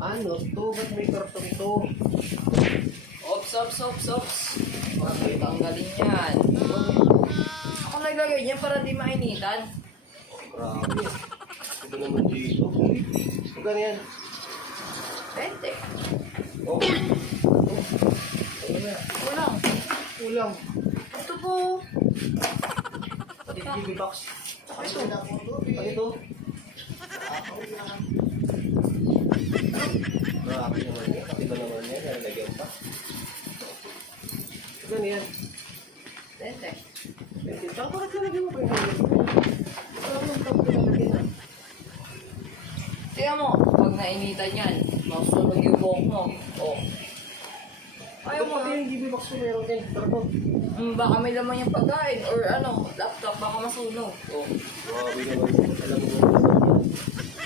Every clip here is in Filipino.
Ano to? Ba't may karton to? Ops. Bakit ang galing yan? Ako naglagay niyan para di mainitan. Grabe. Ito naman dito. Magkano yan? 20. Oh. Ano na? Kulang. Kulang. Ito po. Pati TV box. Tsaka ito. Pati ito. Grabe naman yan. Pati ba naman yan? Nalagyan pa. Magkano yan? 20. Tsaka bakit nalagyan mo pa yung Parang tapos nalagyan na. Tingnan mo, pag nainitan yan, masusunog yung buhok mo. Oh. Ayaw mo. Pati yung TV box ko meron din. Karton. Baka may laman yung pagkain or ano, laptop, baka masunog. Oh. Grabe naman yan. Alam mo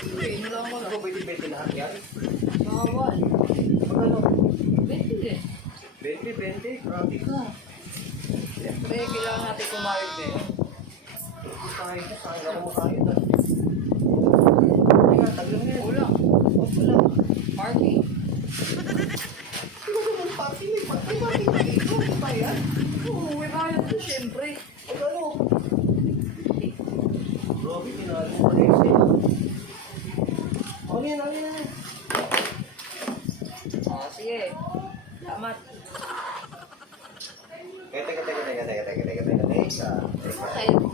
Okay, ino lang ko Ano lang. ba pwede lahat yan? Bawal. Magkano? 20 eh. 20. Grabe ka. Siyempre, kailangan natin kumayod eh. Kahit na, saan ka kumakayod ah. Kaya, taglang yan. Kulang. Huwag ko lang. Parking. Ano naman party? May party na dito. Ano ba yan? Oo, may bayad ko siyempre. Huwag ano? Grabe, tinalo mo pa rin siya. Ano yan? Oh, sige. Salamat. Teka. Isa. Bakit?